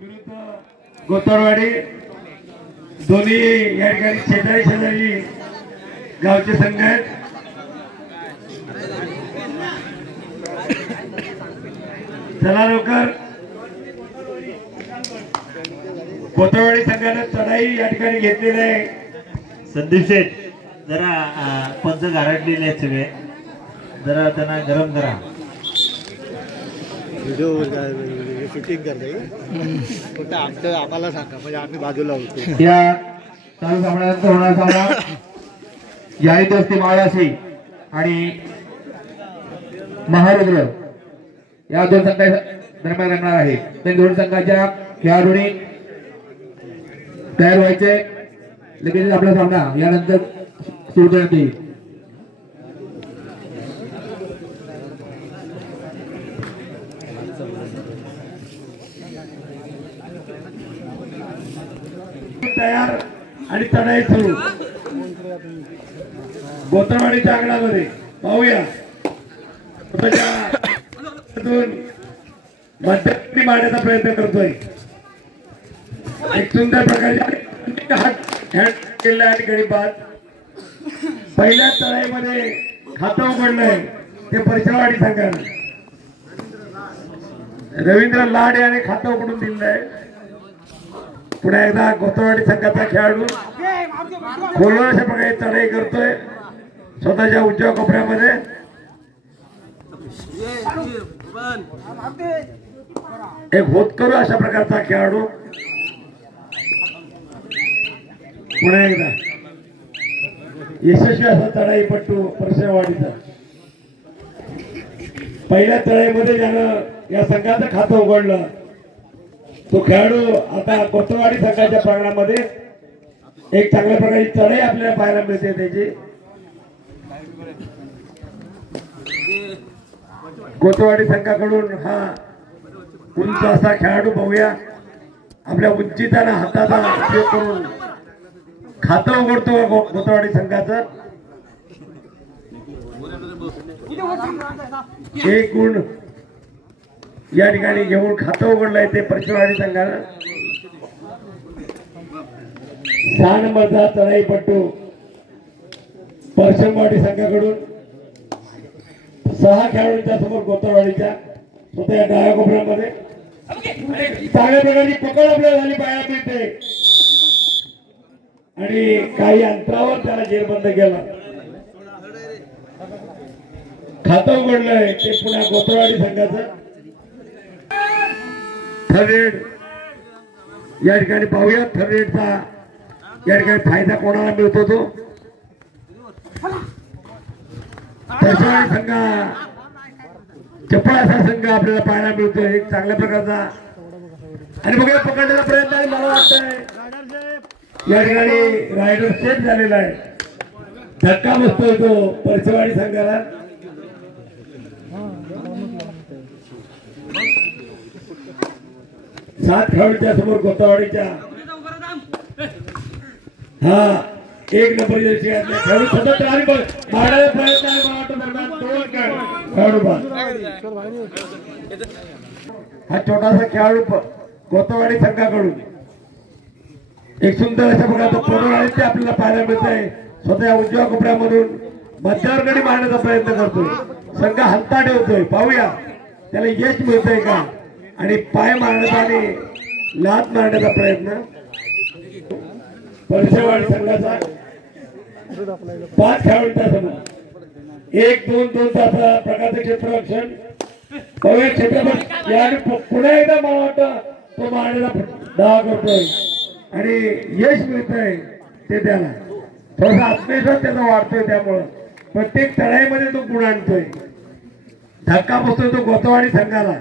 विरुद्ध गोतरवाडी दोन्ही या ठिकाणी शेजारी गावचे संघ आहेत। चला लवकर गोतरवाडी संघाने चढाई या ठिकाणी घेतलेली आहे। संदीप शेठ जरा पंच गारडलेले आहेत सगळे, जरा त्यांना गरम करा। व्हिडिओ शूटिंग करते फक्त आमचं आम्हाला सांगा म्हणजे आम्ही बाजूला होतो। या चालू सामन्यानंतर होणारा सामना याही दोस्ती माळवासी आणि महारुद्र या दोन संघा दरम्यान रंगणार आहे। त्या दोन संघाच्या खेळाडूंनी तयार व्हायचे। लगेच आपला सामना यानंतर सुरू करण्यात येईल। तयार आणि चढाई सुरू गोतरवाडीच्या अंगणामध्ये पाहूया मध्यस्थी मारण्याचा प्रयत्न करतोय। एक सुंदर प्रकारचे हॅट केला आणि गडी बाद पहिल्या चढाईमध्ये खातं उघडलंय ते परशेवाडी संघाने। रवींद्र लाड याने खातं उघडून दिलेलं आहे। पुन्हा एकदा गोतरवाडी संघाचा खेळाडू खोलवर अशा प्रकारे चढाई करतोय स्वतःच्या उजव्या कोपऱ्यामध्ये। एक होतकरू अशा प्रकारचा खेळाडू पुन्हा एकदा यशस्वी असा चढाईपट्टू परशेवाडीचा। पहिल्या चढाईमध्ये ज्यानं या संघाचं खातं उघडलं तो खेळाडू आता गोतरवाडी संघाच्या प्रांगणामध्ये एक चांगल्या प्रकारची चढाई आपल्याला पाहायला मिळते त्याची। गोतरवाडी संघाकडून हा उंच असा खेळाडू पाहूया आपल्या उंचीचा हाताचा उपयोग करून खातं उघडतो गोतरवाडी संघाचं। एक गुण या ठिकाणी घेऊन खातं उघडलंय ते परशेवाडी संघानं। 6 नंबरचा चढाईपट्टू परशेवाडी संघाकडून 6 खेळाडूंच्या समोर गोतरवाडीच्या स्वतः डाव्या कोपऱ्यामध्ये चांगल्या प्रकारची पकड आपल्याला झाली पाहायला मिळते आणि काही अंतरावर त्याला जेरबंद केला। खातं उघडलंय ते पुन्हा गोतरवाडी संघाचं। थर्ड या ठिकाणी पाहूया थर्डचा या ठिकाणी फायदा कोणाला मिळतो तो परशेवाडी संघ चपळ असा संघ आपल्याला पाहायला मिळतो एक चांगल्या प्रकारचा। आणि बघा पकडण्याचा प्रयत्न आहे मला वाटतंय या ठिकाणी रायडर सेफ झालेला आहे। धक्का बसतोय तो परशेवाडी संघाला। सात खेळाडूंच्या समोर गोतरवाडीच्या हा 1 नंबर जर्सी घातले खेळाडू सतत मारण्याचा प्रयत्न आहे मला वाटतं दरम्यान 2 खेळाडू बाद। हा छोटासा खेळाडू गोतरवाडी संघाकडून एक सुंदर अशा प्रकारचा पडोळी आपल्याला पाहायला मिळत आहे। स्वतः उजव्या कोपऱ्यामधून मध्यावर गडी मारण्याचा प्रयत्न करतोय। संघ हलता ठेवतोय पाहूया त्याला यश मिळतंय का आणि पाय मारण्याचा आणि लात मारण्याचा प्रयत्न परशेवाडी संघाचा 5 खेळाडूंच्या समोर 1-2-2 प्रकारचे क्षेत्ररक्षण पाहूया क्षेत्ररक्षण याने पुन्हा एकदा मला वाटतं तो मारण्याचा दावा करतोय आणि यश मिळतंय ते त्याला थोडासा आत्मविश्वास त्याचा वाढतोय। त्यामुळं प्रत्येक चढाईमध्ये तो गुण आणतोय। धक्का बसतोय तो गोतरवाडी संघाला।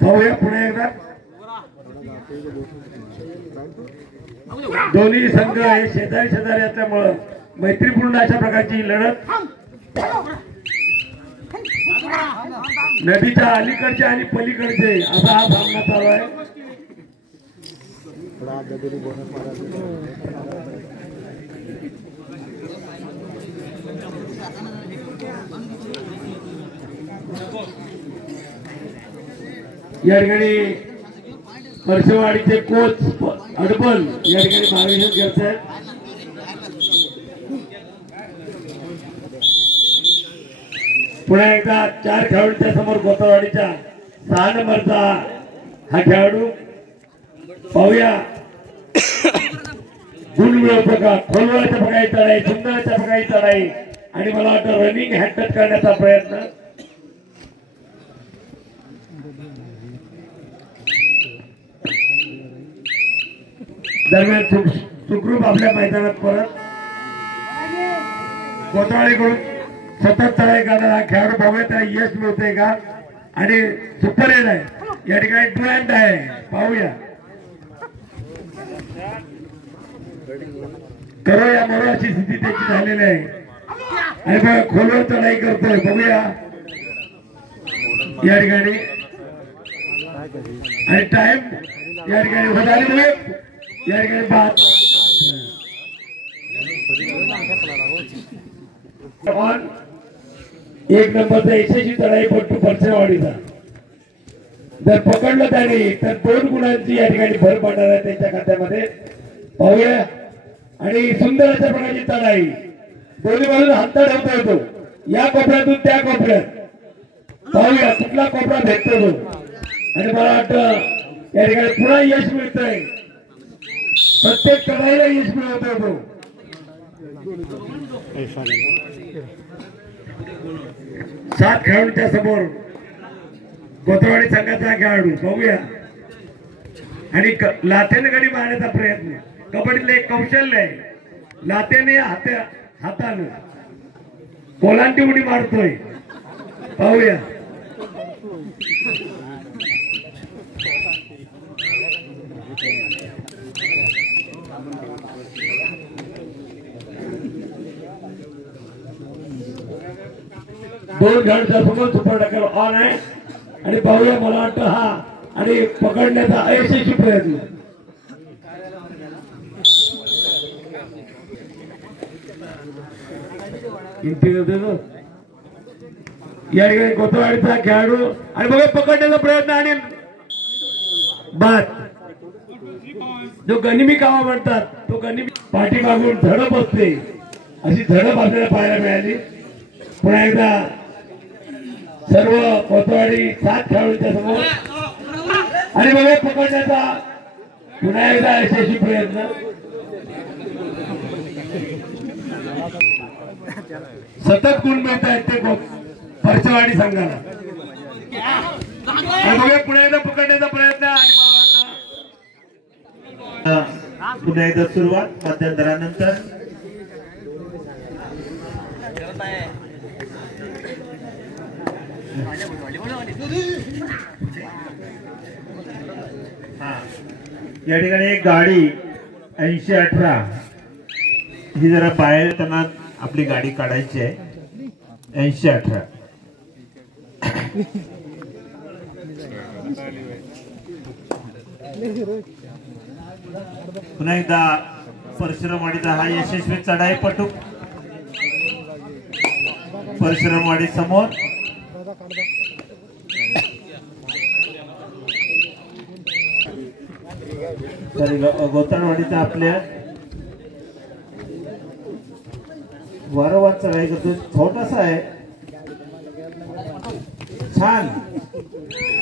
पाहूया पुन्हा एकदा दोन्ही संघ हे शेजारी असल्यामुळं मैत्रीपूर्ण अशा प्रकारची लढत नदीच्या अलीकडचे आणि पलीकडचे असा हा सामना चालू आहे। या ठिकाणी परशेवाडीचे कोच अडबल या ठिकाणी मार्गदर्शन करत आहेत. पुन्हा एकदा 4 खेळाडूंच्या समोर गोतवाडीच्या 6 नंबरचा हा खेळाडू पाहूया. गुणवेळ प्रकार, खोलवळाच्या प्रकारे चढाई, सुंदरच्या प्रकारे चढाई आणि मला वाटतं रनिंग हॅटच करण्याचा प्रयत्न. दरम्यान सुखरूप आपल्या मैदानात परत कोतवाडीकडून सतत चढाई करणारा हा खेळाडू पाहूया त्याला यश मिळतंय का आणि सुपर एड आहे या ठिकाणी ट्रेंड आहे. पाहूया करो या मरो अशी स्थिती त्याची झालेली आहे आणि बघा खोलवर चढाई करतोय. बघूया या ठिकाणी आणि टाइम या ठिकाणी होत आली या ठिकाणी बाद. एक नंबरचा यशस्वी चढाई पट्टू परशेवाडीचा जर पकडलं त्याने तर 2 गुणांची या ठिकाणी भर पडणार आहे त्यांच्या खात्यामध्ये. पाहूया आणि सुंदर अशा प्रकारची चढाई दोन्ही बाजूला हात ठेवता येतो. या कोपऱ्यातून त्या कोपऱ्यात पाहूया कुठला कोपरा भेटतो तो आणि मला वाटतं या ठिकाणी पुन्हा यश मिळतंय. प्रत्येक चढाईला यश मिळवत होतो. 7 खेळाडूंच्या समोर कोतवाडी संघाचा खेळाडू पाहूया आणि लाथेने गडी मारण्याचा प्रयत्न. कबड्डीतलं एक कौशल्य आहे. लाथेने हातानं कोलांटी उडी मारतोय. पाहूया दोन खेळाडूंच्या समोर सुपर टक्कर ऑन आहे आणि पाहूया मला वाटतं हा आणि पकडण्याचा अयशस्वी प्रयत्न. या ठिकाणी कोतवाडीचा खेळाडू आणि बघा पकडण्याचा प्रयत्न आणि बाद. जो गनिमी कामा म्हणतात तो गनिमी पाठीमागून झडप असते अशी झडप आपल्याला पाहायला मिळाली. पुन्हा एकदा सर्व कोतवाडी 7 खेळाडूंच्या समोर आणि बघा पकडण्याचा पुन्हा एकदा यशस्वी प्रयत्न. सतत गुण मिळत आहेत ते परशेवाडी संघाला. पुन्हा एकदा पकडण्याचा प्रयत्न आणि पुन्हा एकदा सुरुवात मध्यंतरानंतर. या ठिकाणी एक गाडी 80-18 ही जरा बाहेर त्यांना आपली गाडी काढायची आहे. 80-18 पुन्हा एकदा परशुरामवाडीचा हा यशस्वी चढाई पटू. परशुरामवाडी समोर गोताळवाडीचा आपल्या वारंवार चढाई करतो. छोटासा आहे. छान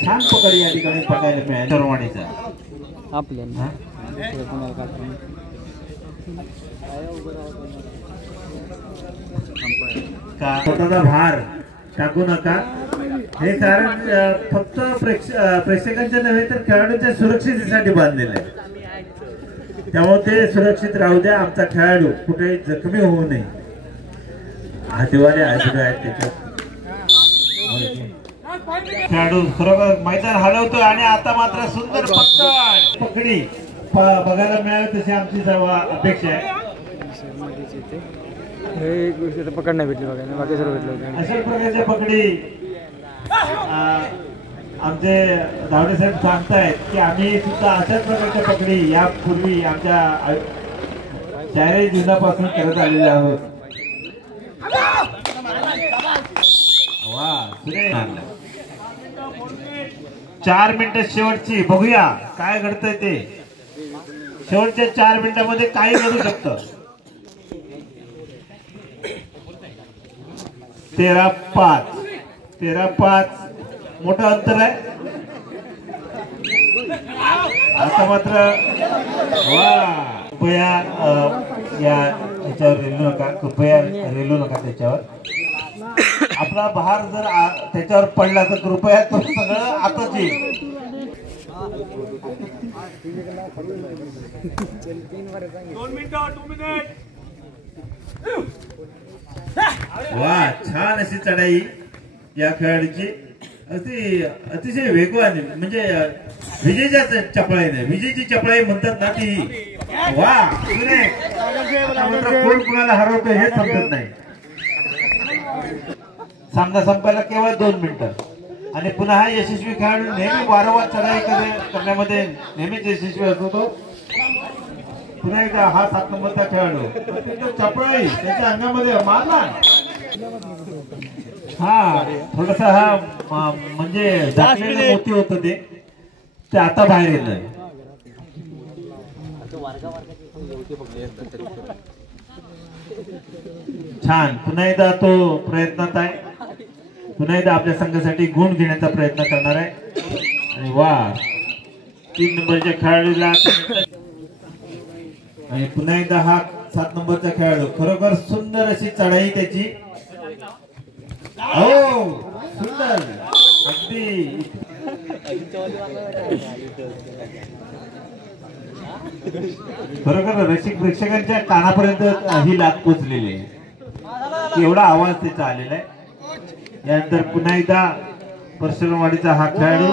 छान पकड या ठिकाणी पकायला मिळाली तरवाडीचा छोटासा भार टाकू नका. हे कारण फक्त प्रेक्षकांच्या नव्हे तर खेळाडूंच्या सुरक्षितेसाठी बांधलेलं आहे. त्यामुळे ते सुरक्षित राहू द्या. आमचा खेळाडू कुठेही जखमी होऊ नये. हातीवाले आजोबा आहेत त्याच्यात. खेळाडू खरोखर मैदान हलवतोय आणि आता मात्र सुंदर पकडी बघायला मिळाली तशी आमची सर्व अपेक्षा आहे. पकड नाही भेटली बघा बाकी सर्व भेटलं. अशा प्रकारच्या पकडी आमचे धावडे साहेब सांगतायत की आम्ही सुद्धा अशाच प्रकारच्या पकडी यापूर्वी आमच्या शारीरिक जीवनापासून करत आलेले आहोत. वा 4 मिनिटं शेवटची, बघूया काय घडतंय ते. शेवटच्या 4 मिनिटांमध्ये काही घडू शकतं. 13-5 मोठं अंतर आहे. आता मात्र कृपया या याच्यावर रेलू नका, कृपया रेलू नका त्याच्यावर. आपला भार जर त्याच्यावर पडला तर कृपया तो सगळं आताच येईल. वा, छान अशी चढाई या खेळाडूची. अतिशय वेगवान, म्हणजे विजेच्या चपळाईने, विजेची चपळाई म्हणतात ना ती. वा, कोण कुणाला हरवतो हे समजत नाही. सामना संपायला केवळ 2 मिनिटं आणि पुन्हा हा यशस्वी खेळाडू नेहमी वारंवार चढाई करण्यामध्ये नेहमीच यशस्वी असतो. पुन्हा एकदा हा 7 नंबरचा खेळाडू चपळाई त्याच्या अंगामध्ये मारला. हा थोडासा हा म्हणजे झाकलेलं मोती होतं ते आता बाहेर येतंय. छान, पुन्हा एकदा तो प्रयत्नात आहे. पुन्हा एकदा आपल्या संघासाठी गुण घेण्याचा प्रयत्न करणार आहे. आणि वा, 3 नंबरच्या खेळाडूला आणि पुन्हा एकदा हा 7 नंबरचा खेळाडू. खरोखर सुंदर अशी चढाई त्याची. हो, सुंदर अगदी. खरोखर रसिक प्रेक्षकांच्या कानापर्यंत ही लाट पोचलेली आहे. एवढा आवाज त्याचा आलेला आहे. यानंतर पुन्हा एकदा परशुरामवाडीचा हा खेळाडू